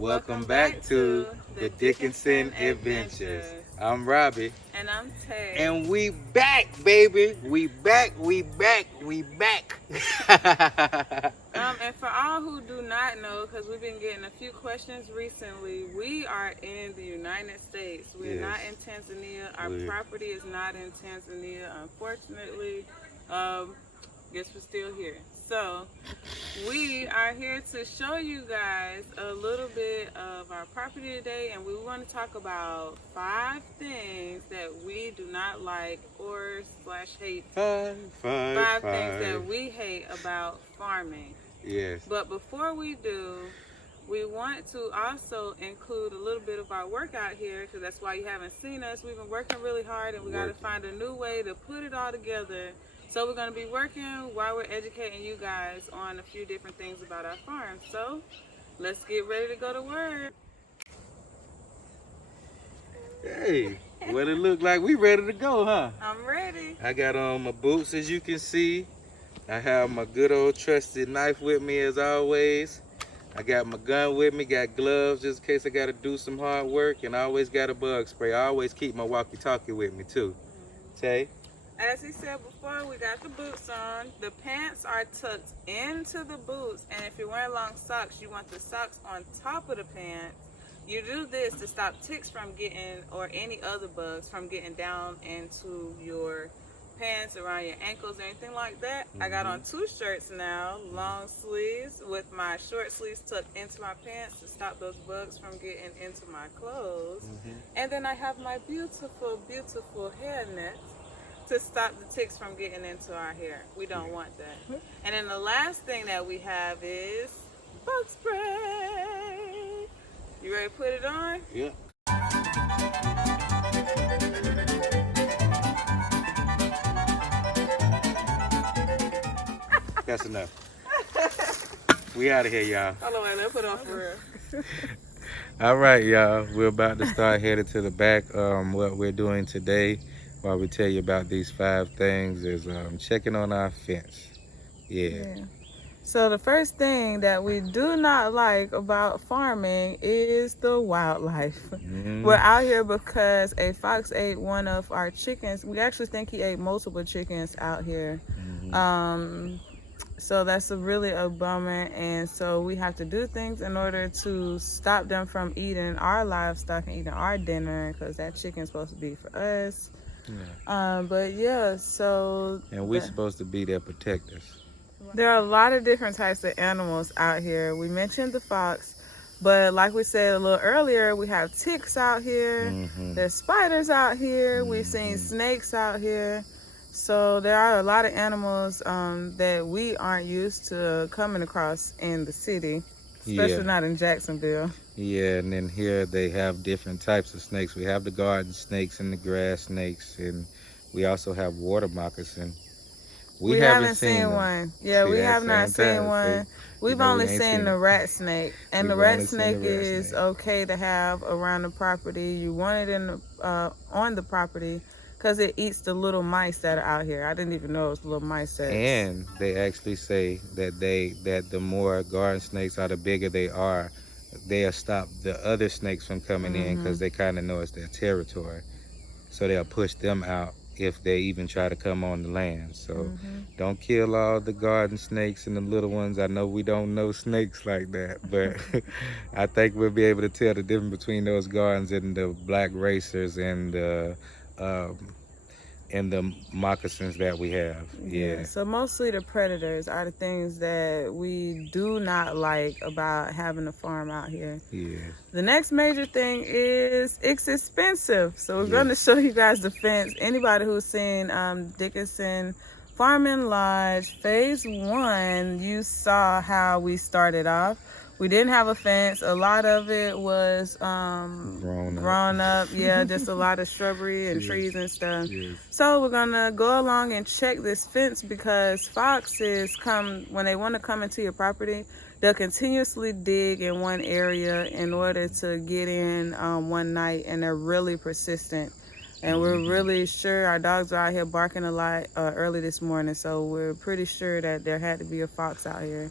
Welcome back to the Dickinson Adventures. I'm Robbie. And I'm Tay. And we back, baby. We back. And for all who do not know, because we've been getting a few questions recently, we are in the United States. We're not in Tanzania. Our property is not in Tanzania, unfortunately. Guess we're still here. So we are here to show you guys a little bit of our property today, and we want to talk about 5 things that we do not like or hate. Five things that we hate about farming. Yes. But before we do, we want to also include a little bit of our work out here, because that's why you haven't seen us. We've been working really hard, and we got to find a new way to put it all together. So we're going to be working while we're educating you guys on a few different things about our farm. So let's get ready to go to work. Hey, what it look like? We ready to go, huh? I'm ready. I got on my boots, as you can see. I have my good old trusted knife with me as always. I got my gun with me, got gloves just in case I got to do some hard work, and I always got a bug spray. I always keep my walkie-talkie with me too. Tay? As he said before, we got the boots on. The pants are tucked into the boots, and if you're wearing long socks, you want the socks on top of the pants. You do this to stop ticks from getting, or any other bugs from getting down into your pants, around your ankles, or anything like that. I got on 2 shirts now, long sleeves, with my short sleeves tucked into my pants to stop those bugs from getting into my clothes. And then I have my beautiful, beautiful hair net to stop the ticks from getting into our hair. We don't want that. And then the last thing that we have is bug spray. You ready to put it on? Yeah. That's enough. We out of here, y'all. Hold on, let's put it on for real. All right, y'all. We're about to start headed to the back. What we're doing today, while we tell you about these 5 things, is checking on our fence. Yeah. So the first thing that we do not like about farming is the wildlife. We're out here because a fox ate one of our chickens. We actually think he ate multiple chickens out here. So that's really a bummer, and so we have to do things in order to stop them from eating our livestock and eating our dinner, because that chicken's supposed to be for us. But yeah, so... And we're supposed to be their protectors. There are a lot of different types of animals out here. We mentioned the fox, but like we said a little earlier, we have ticks out here. There's spiders out here. We've seen snakes out here. So there are a lot of animals that we aren't used to coming across in the city, especially not in Jacksonville. Yeah, and then here they have different types of snakes. We have the garden snakes and the grass snakes, and we also have water moccasin. We haven't seen one. Yeah, we have not seen one. We've only seen the rat snake, and the rat snake is okay to have around the property. You want it in the, on the property, because it eats the little mice that are out here. I didn't even know it was little mice. And they actually say that the more garden snakes are, the bigger they'll stop the other snakes from coming in, because they kind of know it's their territory. So they'll push them out if they even try to come on the land. So don't kill all the garden snakes and the little ones. I know we don't know snakes like that, but I think we'll be able to tell the difference between those gardens and the black racers and the moccasins that we have. So mostly the predators are the things that we do not like about having a farm out here. The next major thing is it's expensive. So we're going to show you guys the fence. Anybody who's seen Dickinson Farming Lodge Phase 1, you saw how we started off. We didn't have a fence. A lot of it was grown up. Yeah, just a lot of shrubbery and trees and stuff. So we're gonna go along and check this fence, because foxes when they want to come into your property, they'll continuously dig in one area in order to get in one night, and they're really persistent. And we're really sure, our dogs are out here barking a lot early this morning, so we're pretty sure that there had to be a fox out here.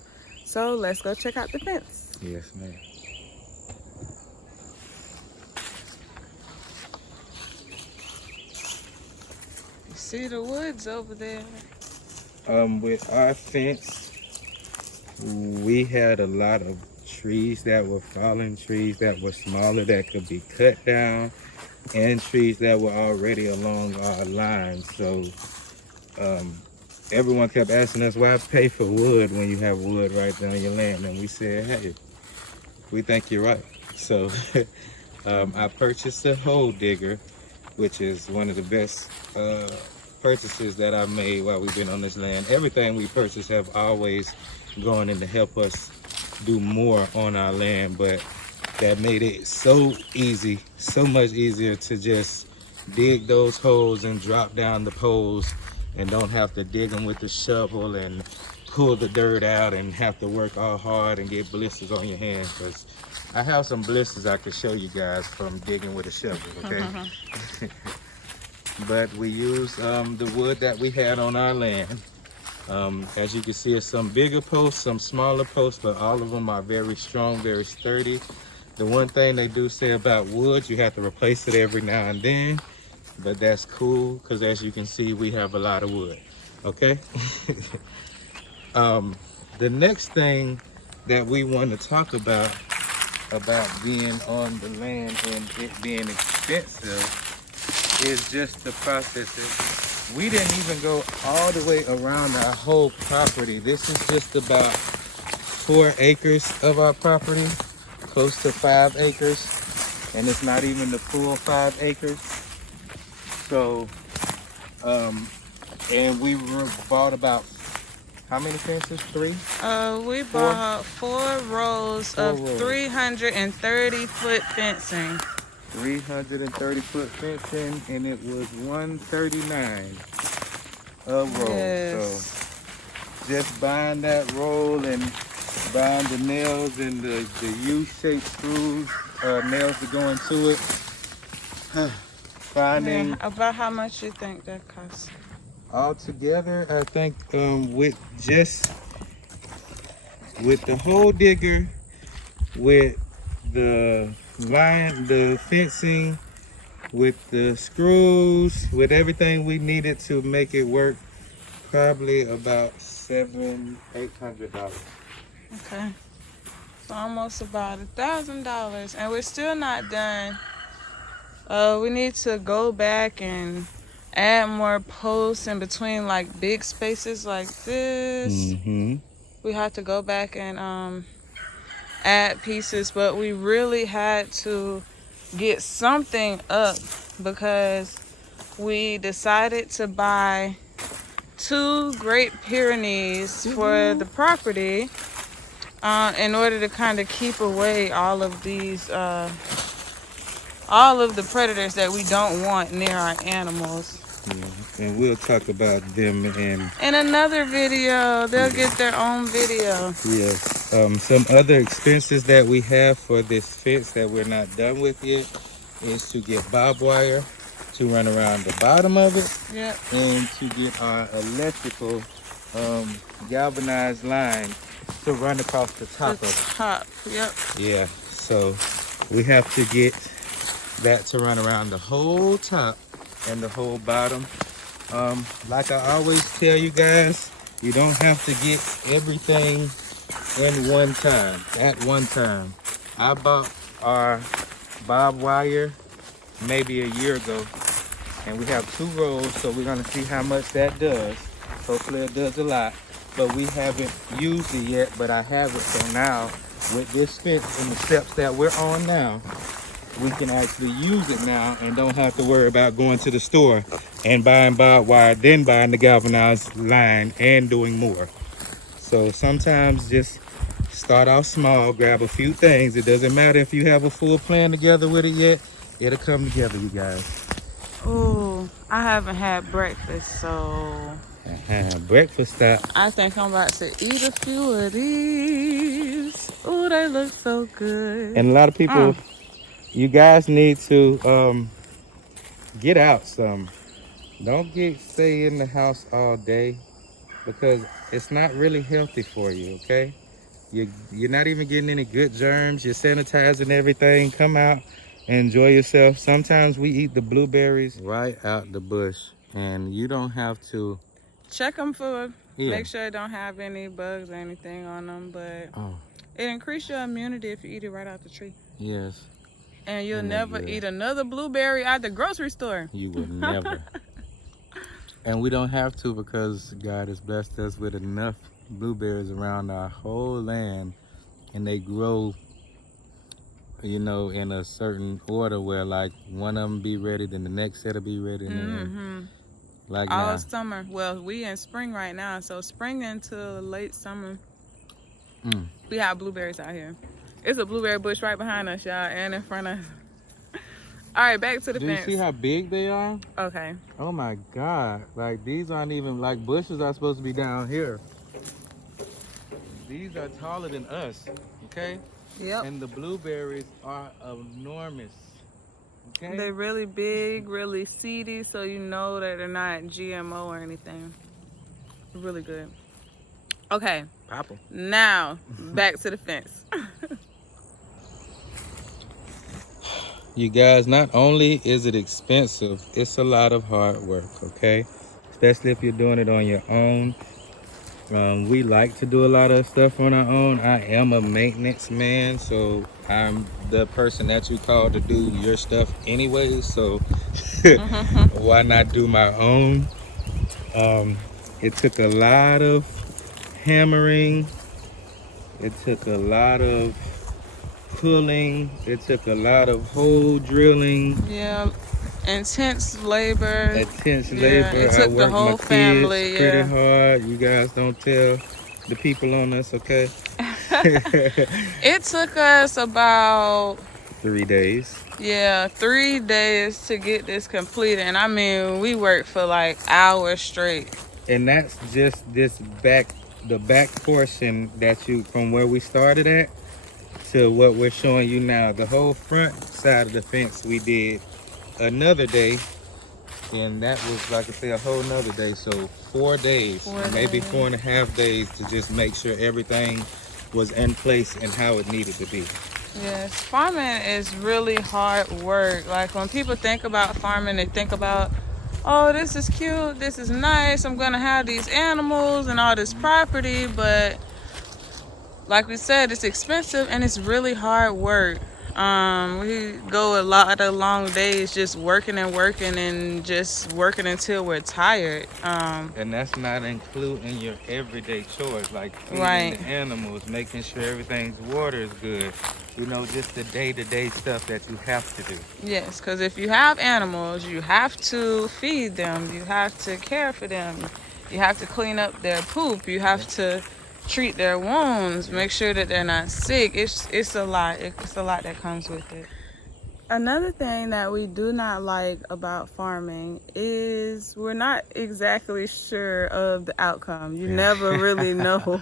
So let's go check out the fence. Yes, ma'am. see the woods over there. With our fence, we had a lot of trees that were fallen, trees that were smaller that could be cut down, and trees that were already along our line. So everyone kept asking us, why pay for wood when you have wood right down your land? And we said, hey, we think you're right. So I purchased a hole digger, which is one of the best purchases that I've made while we've been on this land. Everything we purchase have always gone in to help us do more on our land, but that made it so easy, so much easier to just dig those holes and drop down the poles and don't have to dig them with the shovel and pull the dirt out and have to work all hard and get blisters on your hands. Because I have some blisters I could show you guys from digging with a shovel, okay? But we used the wood that we had on our land. As you can see, it's some bigger posts, some smaller posts, but all of them are very strong, very sturdy. The one thing they do say about wood, you have to replace it every now and then, but that's cool because as you can see, we have a lot of wood, okay? The next thing that we want to talk about being on the land and it being expensive is just the processes. We didn't even go all the way around our whole property. This is just about 4 acres of our property, close to 5 acres, and it's not even the full 5 acres. So, and we bought about, how many fences? 3? We bought 4 rows of 330-foot fencing. 330-foot fencing, and it was $139 a roll. Yes. So just buying that roll and buying the nails and the U-shaped screws, nails to go into it. Finding about how much you think that costs? Altogether, I think with the hole digger, with the line, the fencing, with the screws, with everything we needed to make it work, probably about $700-800. Okay, so almost about $1,000, and we're still not done. We need to go back and add more posts in between like big spaces like this. We have to go back and add pieces, but we really had to get something up because we decided to buy 2 Great Pyrenees for the property in order to kind of keep away all of these all of the predators that we don't want near our animals. Yeah, and we'll talk about them in another video. They'll get their own video. Yes. Some other expenses that we have for this fence that we're not done with yet is to get barbed wire to run around the bottom of it. Yep. And to get our electrical galvanized line to run across the top of it. Top, yep. Yeah, so we have to get that to run around the whole top and the whole bottom. Like I always tell you guys, you don't have to get everything in one time, at one time. I bought our barbed wire maybe a year ago, and we have 2 rolls, so we're gonna see how much that does. Hopefully it does a lot, but we haven't used it yet, but I have it. So now with this fence and the steps that we're on now, we can actually use it now and don't have to worry about going to the store and buying barbed wire, then buying the galvanized line and doing more. So sometimes just start off small, grab a few things. It doesn't matter if you have a full plan together with it yet, it'll come together, you guys. Oh, I haven't had breakfast, so breakfast stop. I think I'm about to eat a few of these. Oh, they look so good. And a lot of people, you guys need to get out some. Don't stay in the house all day because it's not really healthy for you, okay? You're not even getting any good germs. You're sanitizing everything. Come out and enjoy yourself. Sometimes we eat the blueberries right out the bush. And you don't have to check them for, make sure it don't have any bugs or anything on them, but it increases your immunity if you eat it right out the tree. Yes. And you'll never eat another blueberry at the grocery store. You will never. And we don't have to, because God has blessed us with enough blueberries around our whole land, and they grow, you know, in a certain order where like one of them be ready, then the next set will be ready, and then like all now. summer. Well, we in spring right now, so spring into late summer. We have blueberries out here. It's a blueberry bush right behind us, y'all, and in front of us. All right, back to the fence. Do you see how big they are? Okay. Oh my God. Like, these aren't even, like, bushes are supposed to be down here. These are taller than us, okay? Yep. And the blueberries are enormous, okay? They're really big, really seedy, so you know that they're not GMO or anything. Really good. Okay. Pop them. Now, back to the fence. You guys, not only is it expensive, it's a lot of hard work, okay? Especially if you're doing it on your own. We like to do a lot of stuff on our own. I am a maintenance man, so I'm the person that you call to do your stuff anyway, so why not do my own? It took a lot of hammering. It took a lot of pulling. It took a lot of hole drilling. Yeah, intense labor. Intense labor. It took the whole family. Pretty hard. You guys don't tell the people on us, okay? It took us about 3 days. Yeah, 3 days to get this completed. And I mean, we worked for like hours straight. And that's just the back portion that from where we started at to what we're showing you now. The whole front side of the fence we did another day, and that was, like I say, a whole nother day. So 4 days, maybe 4.5 days to just make sure everything was in place and how it needed to be. Yes, farming is really hard work. Like, when people think about farming, they think about, oh, this is cute, this is nice, I'm gonna have these animals and all this property, but like we said, it's expensive and it's really hard work. We go a lot of long days just working and just working until we're tired. And that's not including your everyday chores, like feeding the animals, making sure everything's water is good. You know, just the day-to-day stuff that you have to do. Yes, because if you have animals, you have to feed them. You have to care for them. You have to clean up their poop. You have to treat their wounds, make sure that they're not sick. It's a lot. It's a lot that comes with it. Another thing that we do not like about farming is we're not exactly sure of the outcome. You never really know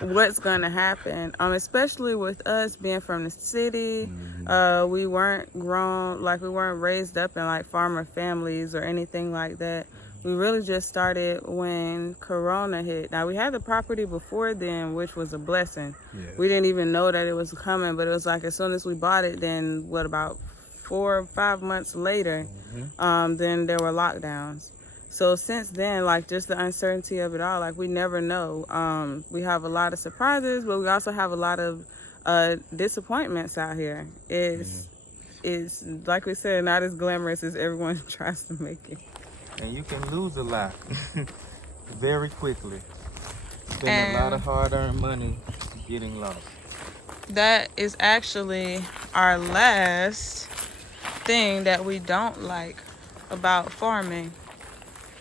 what's gonna happen, especially with us being from the city. We weren't raised up in like farmer families or anything like that. We really just started when Corona hit. Now, we had the property before then, which was a blessing. We didn't even know that it was coming, but it was like as soon as we bought it, then about 4 or 5 months later, then there were lockdowns. So since then, like, just the uncertainty of it all, like, we never know. We have a lot of surprises, but we also have a lot of disappointments out here. It's like we said, not as glamorous as everyone tries to make it. And you can lose a lot very quickly. Spend a lot of hard-earned money getting lost. That is actually our last thing that we don't like about farming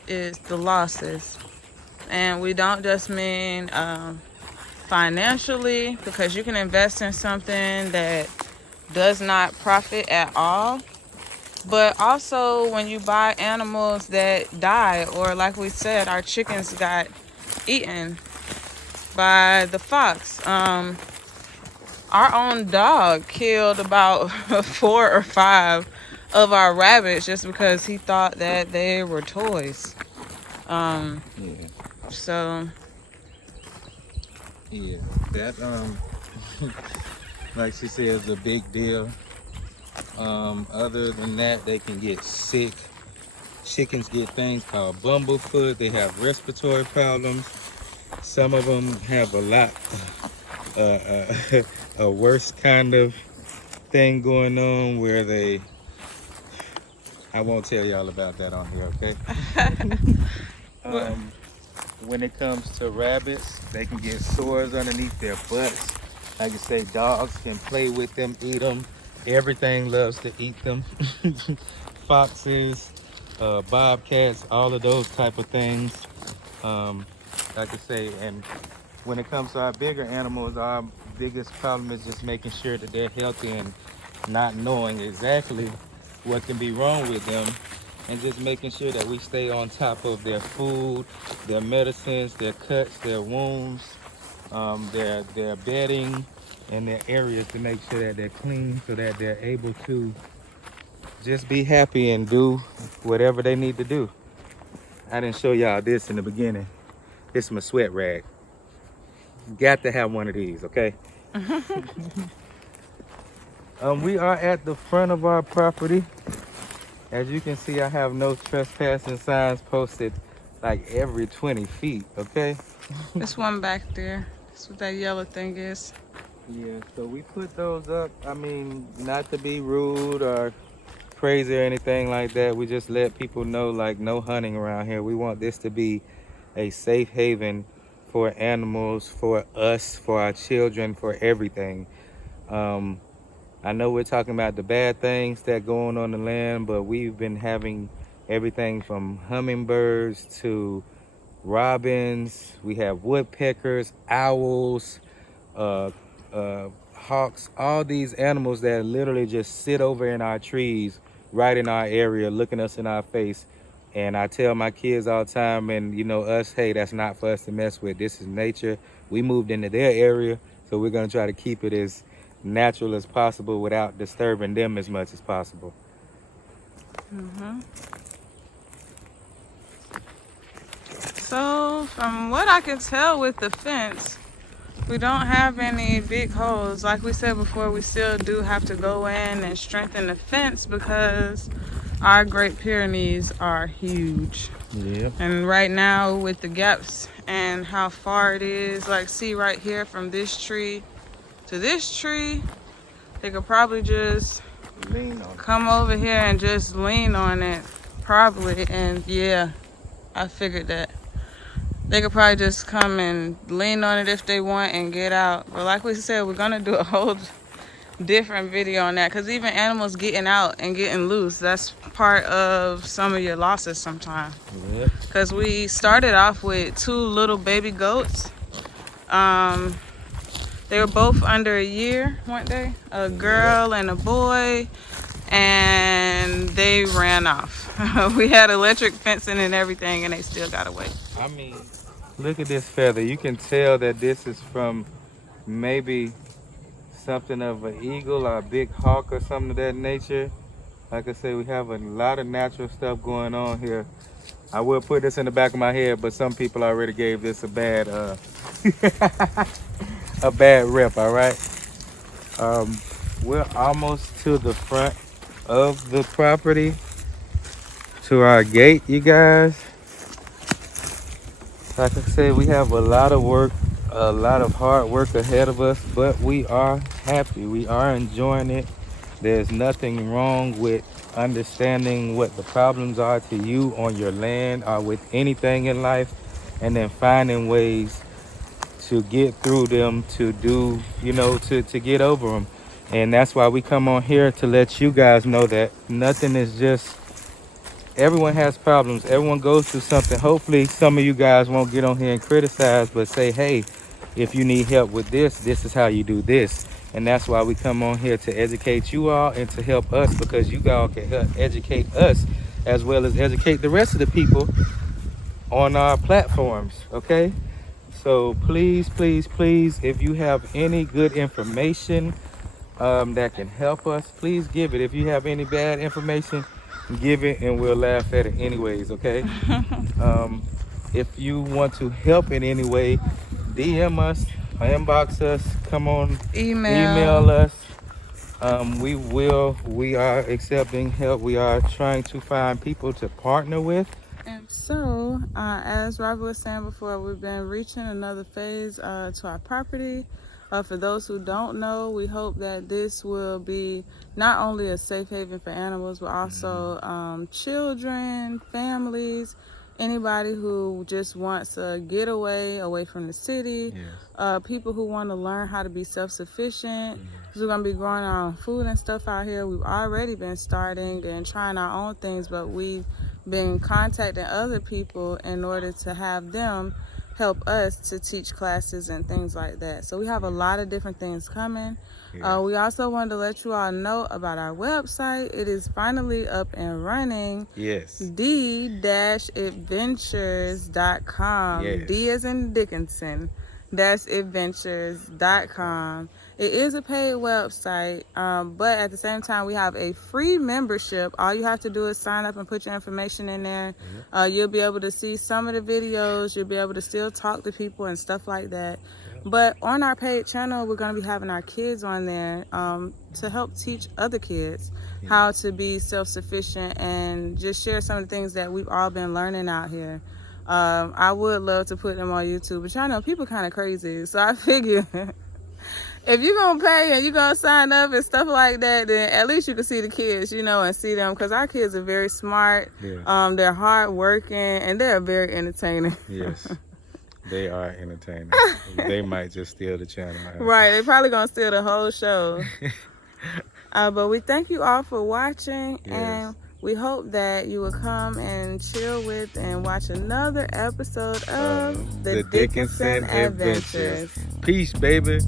is the losses. And we don't just mean financially, because you can invest in something that does not profit at all. But also when you buy animals that die, or like we said, our chickens got eaten by the fox. Our own dog killed about 4 or 5 of our rabbits just because he thought that they were toys. So yeah, that like she said, is a big deal. Other than that, they can get sick. Chickens get things called bumblefoot. They have respiratory problems. Some of them have a lot, a worse kind of thing going on where they, I won't tell y'all about that on here, okay? When it comes to rabbits, they can get sores underneath their butts. Like I say, dogs can play with them, eat them. Everything loves to eat them. Foxes, bobcats, all of those type of things. Like I say, and when it comes to our bigger animals, our biggest problem is just making sure that they're healthy and not knowing exactly what can be wrong with them, and just making sure that we stay on top of their food, their medicines, their cuts, their wounds, their bedding, and their areas to make sure that they're clean so that they're able to just be happy and do whatever they need to do. I didn't show y'all this in the beginning. This is my sweat rag. Got to have one of these, okay? We are at the front of our property. As you can see, I have no trespassing signs posted like every 20 feet, okay? This one back there. That's what that yellow thing is. Yeah, so we put those up. I mean, not to be rude or crazy or anything like that. We just let people know, like, no hunting around here. We want this to be a safe haven for animals, for us, for our children, for everything. I know we're talking about the bad things that go on the land, but we've been having everything from hummingbirds to robins. We have woodpeckers, owls, hawks, all these animals that literally just sit over in our trees, right in our area, looking us in our face. And I tell my kids all the time, and you know us, hey, that's not for us to mess with. This is nature. We moved into their area, so we're gonna try to keep it as natural as possible without disturbing them as much as possible. So from what I can tell with the fence, we don't have any big holes. Like we said before, we still do have to go in and strengthen the fence because our Great Pyrenees are huge. Yeah. And right now with the gaps and how far it is, like see right here from this tree to this tree, they could probably just come over here and just lean on it, probably. And yeah, I figured that. They could probably just come and lean on it if they want and get out. But like we said, we're gonna do a whole different video on that, because even animals getting out and getting loose, that's part of some of your losses sometimes. Because we started off with 2 little baby goats. They were both under a year, weren't they? A girl and a boy, and they ran off. We had electric fencing and everything, and they still got away. I mean, look at this feather. You can tell that this is from maybe something of an eagle or a big hawk or something of that nature. Like I said, we have a lot of natural stuff going on here. I will put this in the back of my head, but some people already gave this a bad a bad rep, all right? We're almost to the front of the property, to our gate, you guys. Like I said, we have a lot of work, a lot of hard work ahead of us, but we are happy. We are enjoying it. There's nothing wrong with understanding what the problems are to you on your land or with anything in life, and then finding ways to get through them, to do, you know, to get over them. And that's why we come on here, to let you guys know that nothing is just, everyone has problems. Everyone goes through something. Hopefully some of you guys won't get on here and criticize, but say, hey, if you need help with this, this is how you do this. And that's why we come on here, to educate you all and to help us, because you all can help educate us as well as educate the rest of the people on our platforms, okay? So please, please, please, if you have any good information that can help us, please give it. If you have any bad information, give it and we'll laugh at it anyways, okay? If you want to help in any way, DM us, inbox us, come on, email us. We are accepting help. We are trying to find people to partner with. And so, as Robert was saying before, we've been reaching another phase to our property. For those who don't know, we hope that this will be not only a safe haven for animals, but also children, families, anybody who just wants a getaway away from the city, people who want to learn how to be self-sufficient. We're going to be growing our own food and stuff out here. We've already been starting and trying our own things, but we've been contacting other people in order to have them help us to teach classes and things like that. So we have a lot of different things coming. We also wanted to let you all know about our website. It is finally up and running. Yes. D-adventures.com. Yes. D as in Dickinson. -adventures.com. It is a paid website, but at the same time, we have a free membership. All you have to do is sign up and put your information in there. You'll be able to see some of the videos. You'll be able to still talk to people and stuff like that. But on our paid channel, we're going to be having our kids on there to help teach other kids how to be self-sufficient and just share some of the things that we've all been learning out here. I would love to put them on YouTube, but y'all know people kind of crazy. So I figure if you're going to pay and you're going to sign up and stuff like that, then at least you can see the kids, you know, and see them. Because our kids are very smart. They're hard working and they're very entertaining. Yes. They are entertaining. They might just steal the channel. Right. They're probably going to steal the whole show. But we thank you all for watching. And we hope that you will come and chill with and watch another episode of the Dickinson Adventures. Peace, baby.